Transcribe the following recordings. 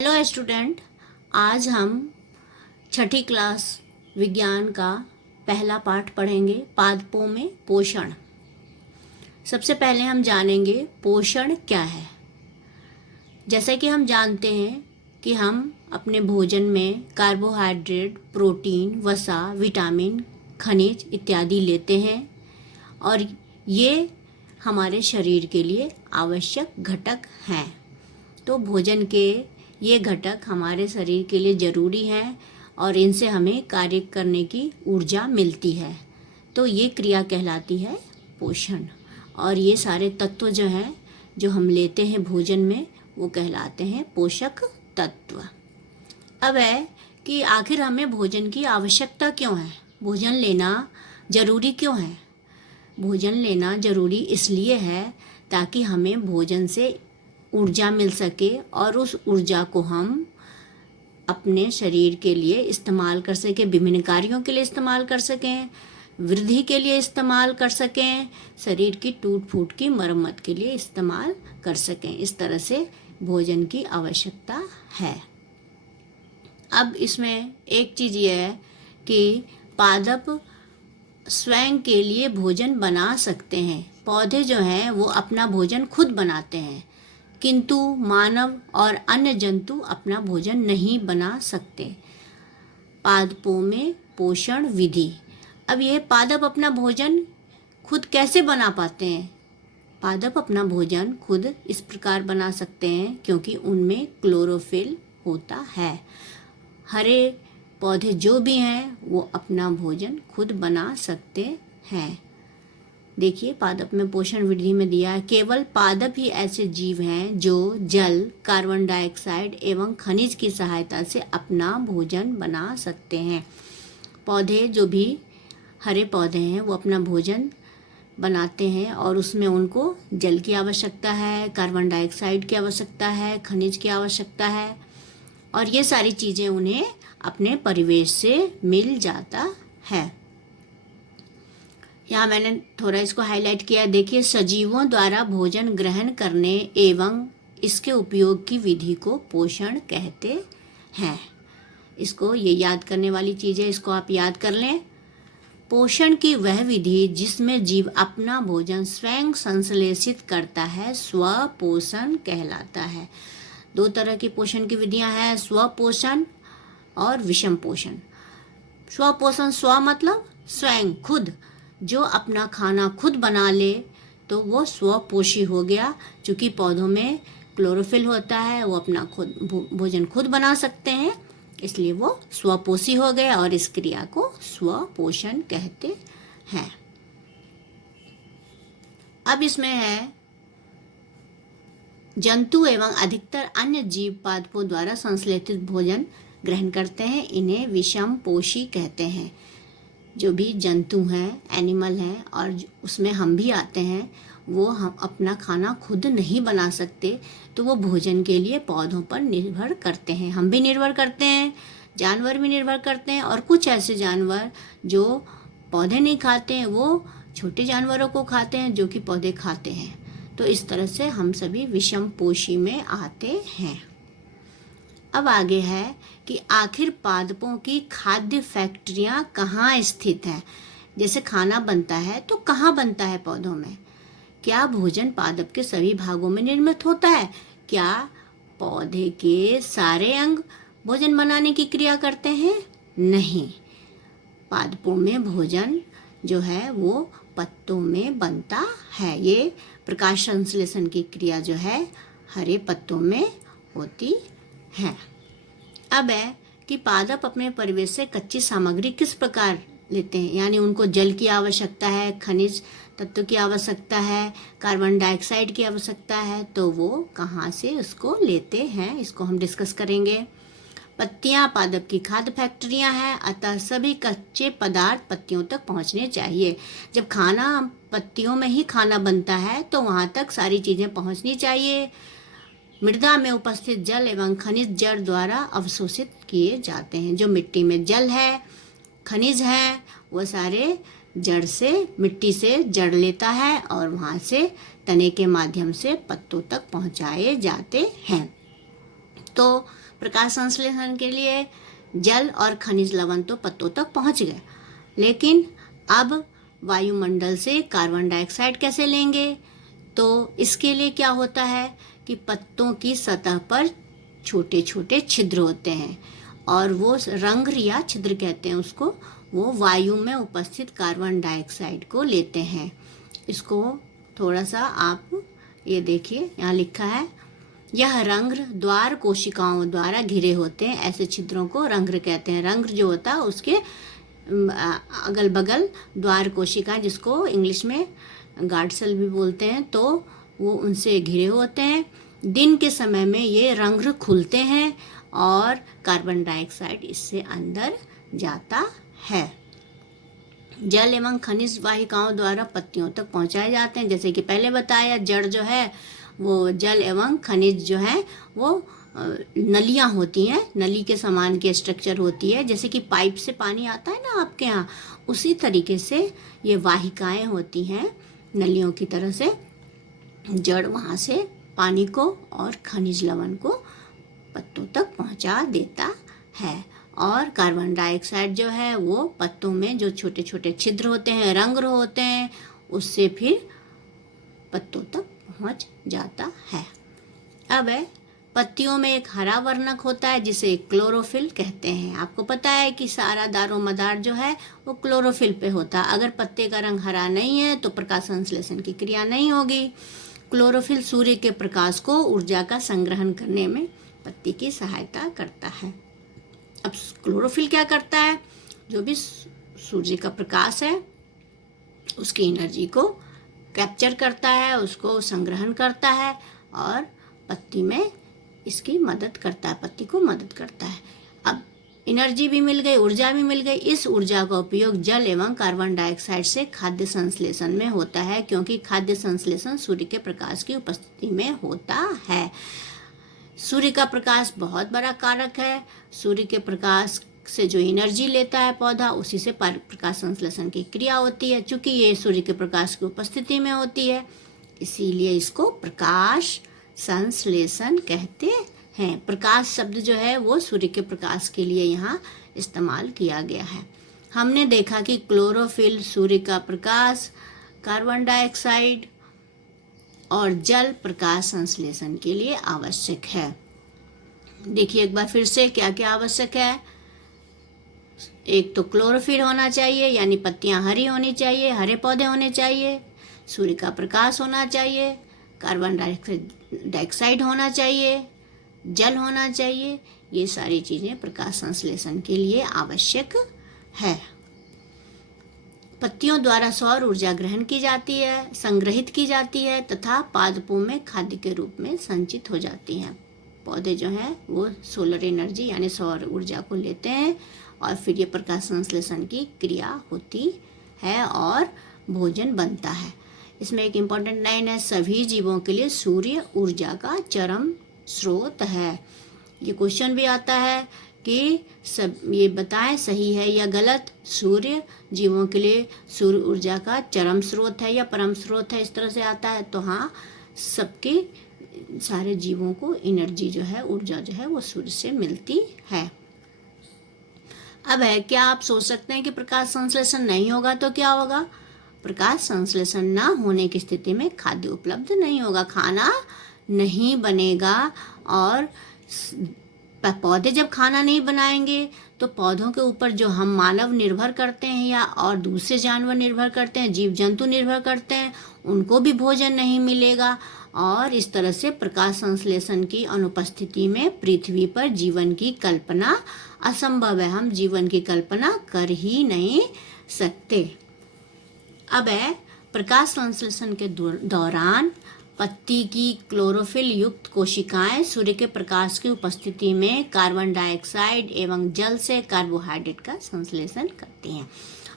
Hello student, आज हम छठी class विज्ञान का पहला पाठ पढ़ेंगे। पादपों में पोषण। सबसे पहले हम जानेंगे पोषण क्या है। जैसे कि हम जानते हैं कि हम अपने भोजन में कार्बोहाइड्रेट, प्रोटीन, वसा, विटामिन, खनिज इत्यादि लेते हैं और ये हमारे शरीर के लिए आवश्यक घटक हैं। तो भोजन के ये घटक हमारे शरीर के लिए ज़रूरी हैं और इनसे हमें कार्य करने की ऊर्जा मिलती है। तो ये क्रिया कहलाती है पोषण। और ये सारे तत्व जो हैं जो हम लेते हैं भोजन में वो कहलाते हैं पोषक तत्व। अब है कि आखिर हमें भोजन की आवश्यकता क्यों है, भोजन लेना ज़रूरी क्यों है। भोजन लेना ज़रूरी इसलिए है ताकि हमें भोजन से ऊर्जा मिल सके और उस ऊर्जा को हम अपने शरीर के लिए इस्तेमाल कर सकें, विभिन्न कार्यों के लिए इस्तेमाल कर सकें, वृद्धि के लिए इस्तेमाल कर सकें, शरीर की टूट फूट की मरम्मत के लिए इस्तेमाल कर सकें। इस तरह से भोजन की आवश्यकता है। अब इसमें एक चीज़ ये है कि पादप स्वयं के लिए भोजन बना सकते हैं। पौधे जो हैं वो अपना भोजन खुद बनाते हैं, किंतु मानव और अन्य जंतु अपना भोजन नहीं बना सकते। पादपों में पोषण विधि। अब यह पादप अपना भोजन खुद कैसे बना पाते हैं। पादप अपना भोजन खुद इस प्रकार बना सकते हैं क्योंकि उनमें क्लोरोफिल होता है। हरे पौधे जो भी हैं वो अपना भोजन खुद बना सकते हैं। देखिए पादप में पोषण विधि में दिया है, केवल पादप ही ऐसे जीव हैं जो जल, कार्बन डाइऑक्साइड एवं खनिज की सहायता से अपना भोजन बना सकते हैं। पौधे जो भी हरे पौधे हैं वो अपना भोजन बनाते हैं और उसमें उनको जल की आवश्यकता है, कार्बन डाइऑक्साइड की आवश्यकता है, खनिज की आवश्यकता है और ये सारी चीज़ें उन्हें अपने परिवेश से मिल जाता है। यहाँ मैंने थोड़ा इसको हाईलाइट किया। देखिए, सजीवों द्वारा भोजन ग्रहण करने एवं इसके उपयोग की विधि को पोषण कहते हैं। इसको ये याद करने वाली चीज़ है, इसको आप याद कर लें। पोषण की वह विधि जिसमें जीव अपना भोजन स्वयं संश्लेषित करता है स्वपोषण कहलाता है। दो तरह की पोषण की विधियां हैं, स्वपोषण और विषम पोषण। स्वपोषण, स्व मतलब स्वयं, खुद, जो अपना खाना खुद बना ले तो वो स्वपोषी हो गया। चूँकि पौधों में क्लोरोफिल होता है, वो अपना खुद भोजन खुद बना सकते हैं, इसलिए वो स्वपोषी हो गए और इस क्रिया को स्वपोषण कहते हैं। अब इसमें है जंतु एवं अधिकतर अन्य जीव पादपों द्वारा संश्लेषित भोजन ग्रहण करते हैं, इन्हें विषम पोषी कहते हैं। जो भी जंतु हैं, एनिमल हैं और उसमें हम भी आते हैं, वो हम अपना खाना खुद नहीं बना सकते तो वो भोजन के लिए पौधों पर निर्भर करते हैं। हम भी निर्भर करते हैं, जानवर भी निर्भर करते हैं और कुछ ऐसे जानवर जो पौधे नहीं खाते हैं वो छोटे जानवरों को खाते हैं जो कि पौधे खाते हैं। तो इस तरह से हम सभी विषम पोषी में आते हैं। अब आगे है कि आखिर पादपों की खाद्य फैक्ट्रियां कहाँ स्थित हैं। जैसे खाना बनता है तो कहाँ बनता है पौधों में। क्या भोजन पादप के सभी भागों में निर्मित होता है। क्या पौधे के सारे अंग भोजन बनाने की क्रिया करते हैं। नहीं, पादपों में भोजन जो है वो पत्तों में बनता है। ये प्रकाश संश्लेषण की क्रिया जो है हरे पत्तों में होती है। अब है कि पादप अपने परिवेश से कच्ची सामग्री किस प्रकार लेते हैं, यानी उनको जल की आवश्यकता है, खनिज तत्व की आवश्यकता है, कार्बन डाइऑक्साइड की आवश्यकता है, तो वो कहाँ से उसको लेते हैं, इसको हम डिस्कस करेंगे। पत्तियां पादप की खाद्य फैक्ट्रियां हैं, अतः सभी कच्चे पदार्थ पत्तियों तक पहुंचने चाहिए। जब खाना पत्तियों में ही खाना बनता है तो वहां तक सारी चीज़ें पहुंचनी चाहिए। मृदा में उपस्थित जल एवं खनिज जड़ द्वारा अवशोषित किए जाते हैं। जो मिट्टी में जल है, खनिज है, वो सारे जड़ से, मिट्टी से जड़ लेता है और वहाँ से तने के माध्यम से पत्तों तक पहुँचाए जाते हैं। तो प्रकाश संश्लेषण के लिए जल और खनिज लवण तो पत्तों तक पहुंच गए, लेकिन अब वायुमंडल से कार्बन डाइऑक्साइड कैसे लेंगे? तो इसके लिए क्या होता है कि पत्तों की सतह पर छोटे छोटे छिद्र होते हैं और वो रंध्र या छिद्र कहते हैं उसको, वो वायु में उपस्थित कार्बन डाइऑक्साइड को लेते हैं। इसको थोड़ा सा आप ये देखिए, यहाँ लिखा है, यह रंध्र द्वार कोशिकाओं द्वारा घिरे होते हैं। ऐसे छिद्रों को रंध्र कहते हैं। रंध्र जो होता है उसके अगल बगल द्वार कोशिकाएं, जिसको इंग्लिश में गार्ड सेल भी बोलते हैं, तो वो उनसे घिरे होते हैं। दिन के समय में ये रंध्र खुलते हैं और कार्बन डाइऑक्साइड इससे अंदर जाता है। जल एवं खनिज वाहिकाओं द्वारा पत्तियों तक पहुंचाए जाते हैं। जैसे कि पहले बताया, जड़ जो है वो जल एवं खनिज जो है वो नलियां होती हैं, नली के समान की स्ट्रक्चर होती है। जैसे कि पाइप से पानी आता है ना आपके यहाँ, उसी तरीके से ये वाहिकाएं होती हैं नलियों की तरह से। जड़ वहाँ से पानी को और खनिज लवण को पत्तों तक पहुँचा देता है। और कार्बन डाइऑक्साइड जो है वो पत्तों में जो छोटे छोटे छिद्र होते हैं, रंध्र होते हैं, उससे फिर पत्तों तक पहुँच जाता है। अब पत्तियों में एक हरा वर्णक होता है जिसे क्लोरोफिल कहते हैं। आपको पता है कि सारा दारोमदार जो है वो क्लोरोफिल पे होता है। अगर पत्ते का रंग हरा नहीं है तो प्रकाश संश्लेषण की क्रिया नहीं होगी। क्लोरोफिल सूर्य के प्रकाश को ऊर्जा का संग्रहण करने में पत्ती की सहायता करता है। अब क्लोरोफिल क्या करता है? जो भी सूर्य का प्रकाश है उसकी एनर्जी को कैप्चर करता है, उसको संग्रहण करता है और पत्ती में इसकी मदद करता है, पत्ती को मदद करता है। अब एनर्जी भी मिल गई, ऊर्जा भी मिल गई। इस ऊर्जा का उपयोग जल एवं कार्बन डाइऑक्साइड से खाद्य संश्लेषण में होता है, क्योंकि खाद्य संश्लेषण सूर्य के प्रकाश की उपस्थिति में होता है। सूर्य का प्रकाश बहुत बड़ा कारक है। सूर्य के प्रकाश से जो एनर्जी लेता है पौधा, उसी से प्रकाश संश्लेषण की क्रिया होती है। चूंकि ये सूर्य के प्रकाश की उपस्थिति में होती है, इसीलिए इसको प्रकाश संश्लेषण कहते हैं। प्रकाश शब्द जो है वो सूर्य के प्रकाश के लिए यहाँ इस्तेमाल किया गया है। हमने देखा कि क्लोरोफिल, सूर्य का प्रकाश, कार्बन डाइऑक्साइड और जल प्रकाश संश्लेषण के लिए आवश्यक है। देखिए एक बार फिर से क्या क्या आवश्यक है। एक तो क्लोरोफिल होना चाहिए, यानी पत्तियां हरी होनी चाहिए, हरे पौधे होने चाहिए। सूर्य का प्रकाश होना चाहिए, कार्बन डाइऑक्साइड होना चाहिए, जल होना चाहिए। ये सारी चीज़ें प्रकाश संश्लेषण के लिए आवश्यक है। पत्तियों द्वारा सौर ऊर्जा ग्रहण की जाती है, संग्रहित की जाती है तथा पादपों में खाद्य के रूप में संचित हो जाती हैं। पौधे जो हैं वो सोलर एनर्जी यानी सौर ऊर्जा को लेते हैं और फिर ये प्रकाश संश्लेषण की क्रिया होती है और भोजन बनता है। इसमें एक इम्पॉर्टेंट लाइन है, सभी जीवों के लिए सूर्य ऊर्जा का चरम स्रोत है। ये क्वेश्चन भी आता है कि सब ये बताएं सही है या गलत, सूर्य जीवों के लिए सूर्य ऊर्जा का चरम स्रोत है या परम स्रोत है, इस तरह से आता है। तो हाँ, सबके सारे जीवों को एनर्जी जो है, ऊर्जा जो है वो सूर्य से मिलती है। अब है, क्या आप सोच सकते हैं कि प्रकाश संश्लेषण नहीं होगा तो क्या होगा? प्रकाश संश्लेषण ना होने की स्थिति में खाद्य उपलब्ध नहीं होगा, खाना नहीं बनेगा। और पौधे जब खाना नहीं बनाएंगे तो पौधों के ऊपर जो हम मानव निर्भर करते हैं या और दूसरे जानवर निर्भर करते हैं, जीव जंतु निर्भर करते हैं, उनको भी भोजन नहीं मिलेगा। और इस तरह से प्रकाश संश्लेषण की अनुपस्थिति में पृथ्वी पर जीवन की कल्पना असंभव है। हम जीवन की कल्पना कर ही नहीं सकते। अब है, प्रकाश संश्लेषण के दौरान पत्ती की क्लोरोफिल युक्त कोशिकाएं सूर्य के प्रकाश की उपस्थिति में कार्बन डाइऑक्साइड एवं जल से कार्बोहाइड्रेट का संश्लेषण करती हैं।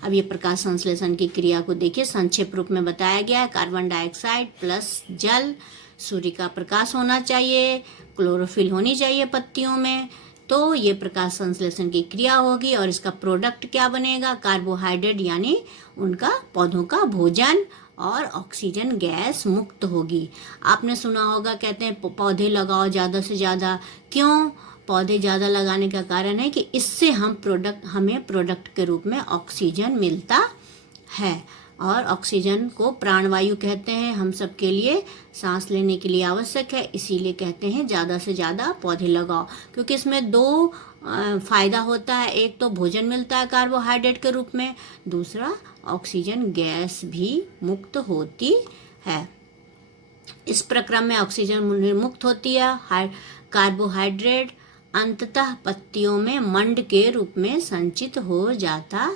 अब ये प्रकाश संश्लेषण की क्रिया को देखिए, संक्षेप रूप में बताया गया है। कार्बन डाइऑक्साइड प्लस जल, सूर्य का प्रकाश होना चाहिए, क्लोरोफिल होनी चाहिए पत्तियों में, तो ये प्रकाश संश्लेषण की क्रिया होगी और इसका प्रोडक्ट क्या बनेगा? कार्बोहाइड्रेट, यानी उनका पौधों का भोजन, और ऑक्सीजन गैस मुक्त होगी। आपने सुना होगा, कहते हैं पौधे लगाओ ज़्यादा से ज़्यादा। क्यों? पौधे ज़्यादा लगाने का कारण है कि इससे हमें प्रोडक्ट के रूप में ऑक्सीजन मिलता है। और ऑक्सीजन को प्राणवायु कहते हैं, हम सब के लिए सांस लेने के लिए आवश्यक है, इसीलिए कहते हैं ज़्यादा से ज़्यादा पौधे लगाओ। क्योंकि इसमें दो फ़ायदा होता है, एक तो भोजन मिलता है कार्बोहाइड्रेट के रूप में, दूसरा ऑक्सीजन गैस भी मुक्त होती है। इस प्रक्रम में ऑक्सीजन मुक्त होती है, कार्बोहाइड्रेट अंततः पत्तियों में मंड के रूप में संचित हो जाता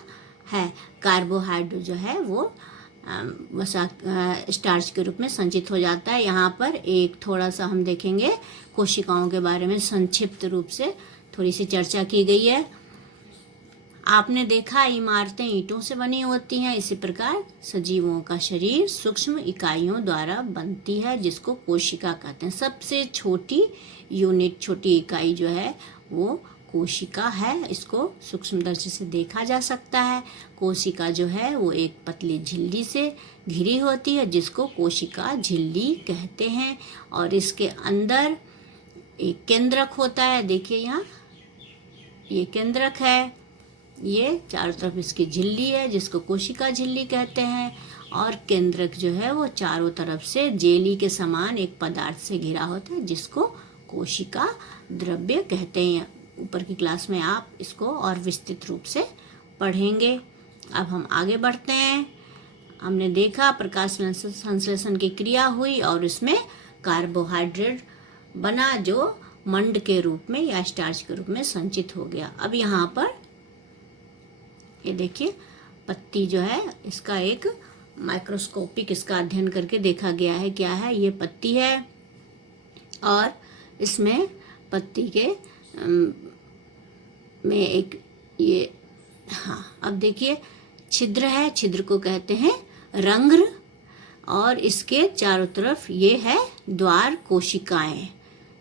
है। कार्बोहाइड्रेट जो है वो स्टार्च के रूप में संचित हो जाता है। यहाँ पर एक थोड़ा सा हम देखेंगे, कोशिकाओं के बारे में संक्षिप्त रूप से थोड़ी सी चर्चा की गई है। आपने देखा इमारतें ईंटों से बनी होती हैं, इसी प्रकार सजीवों का शरीर सूक्ष्म इकाइयों द्वारा बनती है, जिसको कोशिका कहते हैं। सबसे छोटी यूनिट, छोटी इकाई जो है वो कोशिका है। इसको सूक्ष्मदर्शी से देखा जा सकता है। कोशिका जो है वो एक पतली झिल्ली से घिरी होती है, जिसको कोशिका झिल्ली कहते हैं। और इसके अंदर एक केंद्रक होता है, देखिए यहाँ ये केंद्रक है, ये चारों तरफ इसकी झिल्ली है जिसको कोशिका झिल्ली कहते हैं। और केंद्रक जो है वो चारों तरफ से जेली के समान एक पदार्थ से घिरा होता है, जिसको कोशिका द्रव्य कहते हैं। ऊपर की क्लास में आप इसको और विस्तृत रूप से पढ़ेंगे। अब हम आगे बढ़ते हैं। हमने देखा प्रकाश संश्लेषण की क्रिया हुई और इसमें कार्बोहाइड्रेट बना, जो मंड के रूप में या स्टार्च के रूप में संचित हो गया। अब यहाँ पर ये देखिए पत्ती जो है, इसका एक माइक्रोस्कोपिक इसका अध्ययन करके देखा गया है। क्या है? ये पत्ती है और इसमें पत्ती के में एक ये, हाँ अब देखिए छिद्र है, छिद्र को कहते हैं रंध्र, और इसके चारों तरफ ये है द्वार कोशिकाएं।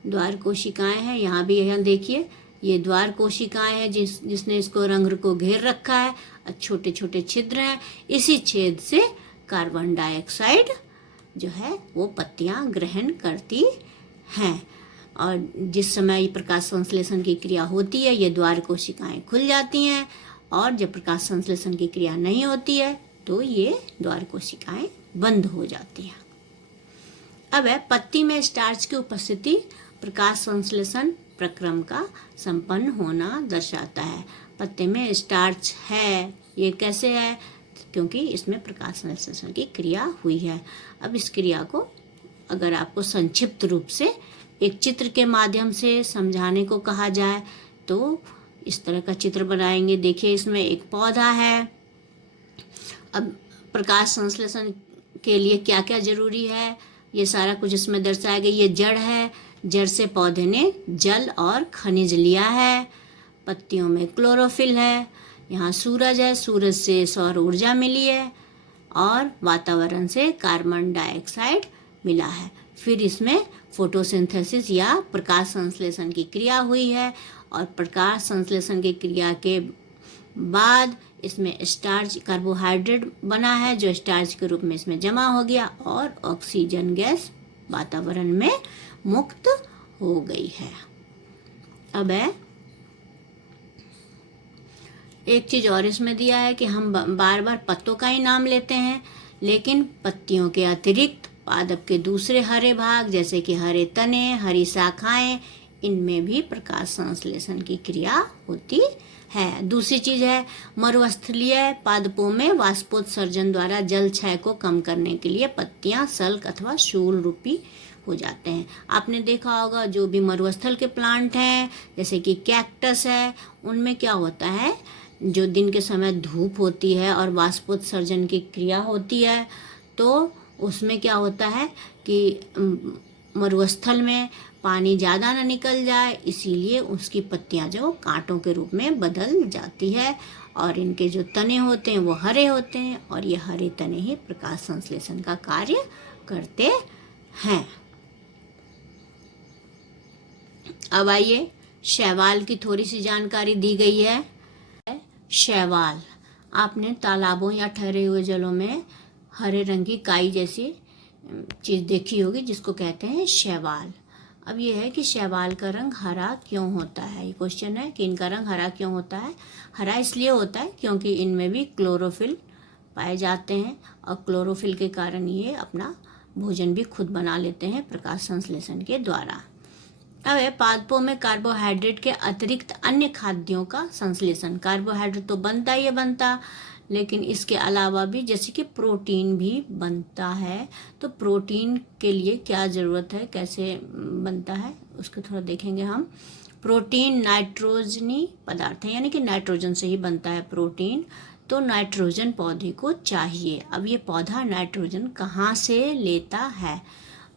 द्वार कोशिकाएं हैं, यहाँ भी यहाँ देखिए ये द्वार कोशिकाएं हैं जिसने इसको रंध्र को घेर रखा है। छोटे छोटे छिद्र हैं, इसी छेद से कार्बन डाइऑक्साइड जो है वो पत्तियां ग्रहण करती हैं। और जिस समय ये प्रकाश संश्लेषण की क्रिया होती है, ये द्वार कोशिकाएं खुल जाती हैं, और जब प्रकाश संश्लेषण की क्रिया नहीं होती है तो ये द्वार कोशिकाएं बंद हो जाती हैं। अब है पत्ती में स्टार्च की उपस्थिति प्रकाश संश्लेषण प्रक्रम का संपन्न होना दर्शाता है। पत्ते में स्टार्च है, ये कैसे है? क्योंकि इसमें प्रकाश संश्लेषण की क्रिया हुई है। अब इस क्रिया को अगर आपको संक्षिप्त रूप से एक चित्र के माध्यम से समझाने को कहा जाए तो इस तरह का चित्र बनाएंगे। देखिए इसमें एक पौधा है। अब प्रकाश संश्लेषण के लिए क्या क्या जरूरी है, ये सारा कुछ इसमें दर्शाया गया। ये जड़ है, जड़ से पौधे ने जल और खनिज लिया है। पत्तियों में क्लोरोफिल है। यहाँ सूरज है, सूरज से सौर ऊर्जा मिली है, और वातावरण से कार्बन डाइऑक्साइड मिला है। फिर इसमें फोटोसिंथेसिस या प्रकाश संश्लेषण की क्रिया हुई है, और प्रकाश संश्लेषण की क्रिया के बाद इसमें स्टार्च कार्बोहाइड्रेट बना है, जो स्टार्च के रूप में इसमें जमा हो गया, और ऑक्सीजन गैस वातावरण में मुक्त हो गई है। अब है एक चीज और इसमें दिया है कि हम बार बार पत्तों का ही नाम लेते हैं, लेकिन पत्तियों के अतिरिक्त पादप के दूसरे हरे भाग जैसे कि हरे तने, हरी शाखाएं, इनमें भी प्रकाश संश्लेषण की क्रिया होती है। दूसरी चीज है मरुस्थलीय पादपों में वाष्पोत्सर्जन द्वारा जल क्षय को कम करने के लिए पत्तियां सल्क अथवा शूल रूपी हो जाते हैं। आपने देखा होगा जो भी मरुस्थल के प्लांट हैं जैसे कि कैक्टस है, उनमें क्या होता है, जो दिन के समय धूप होती है और वाष्पोत्सर्जन की क्रिया होती है, तो उसमें क्या होता है कि मरुस्थल में पानी ज़्यादा ना निकल जाए, इसीलिए उसकी पत्तियां जो कांटों के रूप में बदल जाती है, और इनके जो तने होते हैं वो हरे होते हैं, और ये हरे तने ही प्रकाश संश्लेषण का कार्य करते हैं। अब आइए शैवाल की थोड़ी सी जानकारी दी गई है। शैवाल, आपने तालाबों या ठहरे हुए जलों में हरे रंग की काई जैसी चीज़ देखी होगी जिसको कहते हैं शैवाल। अब ये है कि शैवाल का रंग हरा क्यों होता है। ये क्वेश्चन है कि इनका रंग हरा क्यों होता है। हरा इसलिए होता है क्योंकि इनमें भी क्लोरोफिल पाए जाते हैं और क्लोरोफिल के कारण ये अपना भोजन भी खुद बना लेते हैं प्रकाश संश्लेषण के द्वारा। अब है पादपों में कार्बोहाइड्रेट के अतिरिक्त अन्य खाद्यों का संश्लेषण। कार्बोहाइड्रेट तो बनता ही बनता, लेकिन इसके अलावा भी जैसे कि प्रोटीन भी बनता है। तो प्रोटीन के लिए क्या ज़रूरत है, कैसे बनता है, उसको थोड़ा देखेंगे हम। प्रोटीन नाइट्रोजनी पदार्थ है, यानी कि नाइट्रोजन से ही बनता है प्रोटीन। तो नाइट्रोजन पौधे को चाहिए। अब ये पौधा नाइट्रोजन कहाँ से लेता है।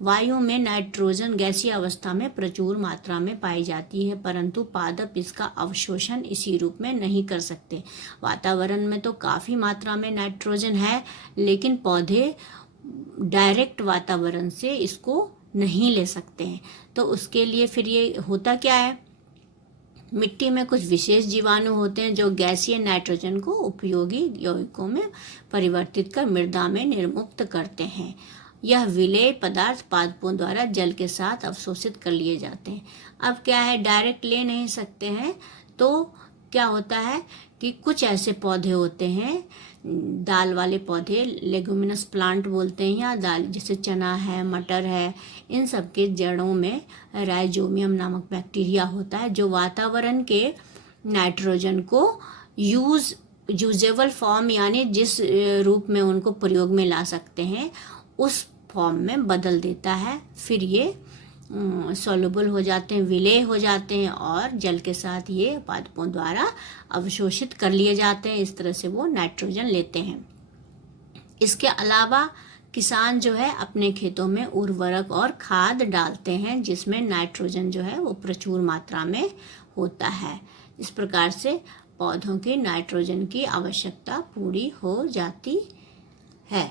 वायु में नाइट्रोजन गैसीय अवस्था में प्रचुर मात्रा में पाई जाती है, परंतु पादप इसका अवशोषण इसी रूप में नहीं कर सकते। वातावरण में तो काफ़ी मात्रा में नाइट्रोजन है, लेकिन पौधे डायरेक्ट वातावरण से इसको नहीं ले सकते हैं। तो उसके लिए फिर ये होता क्या है, मिट्टी में कुछ विशेष जीवाणु होते हैं जो गैसीय नाइट्रोजन को उपयोगी यौगिकों में परिवर्तित कर मृदा में निर्मुक्त करते हैं। यह विलेय पदार्थ पादपों द्वारा जल के साथ अवशोषित कर लिए जाते हैं। अब क्या है, डायरेक्ट ले नहीं सकते हैं, तो क्या होता है कि कुछ ऐसे पौधे होते हैं, दाल वाले पौधे, लेगुमिनस प्लांट बोलते हैं, या दाल जैसे चना है, मटर है, इन सब के जड़ों में राइजोबियम नामक बैक्टीरिया होता है जो वातावरण के नाइट्रोजन को यूजेबल फॉर्म, यानी जिस रूप में उनको प्रयोग में ला सकते हैं उस फॉर्म में बदल देता है। फिर ये सॉल्युबल हो जाते हैं, विलेय हो जाते हैं और जल के साथ ये पादपों द्वारा अवशोषित कर लिए जाते हैं। इस तरह से वो नाइट्रोजन लेते हैं। इसके अलावा किसान जो है अपने खेतों में उर्वरक और खाद डालते हैं जिसमें नाइट्रोजन जो है वो प्रचुर मात्रा में होता है। इस प्रकार से पौधों के नाइट्रोजन की आवश्यकता पूरी हो जाती है।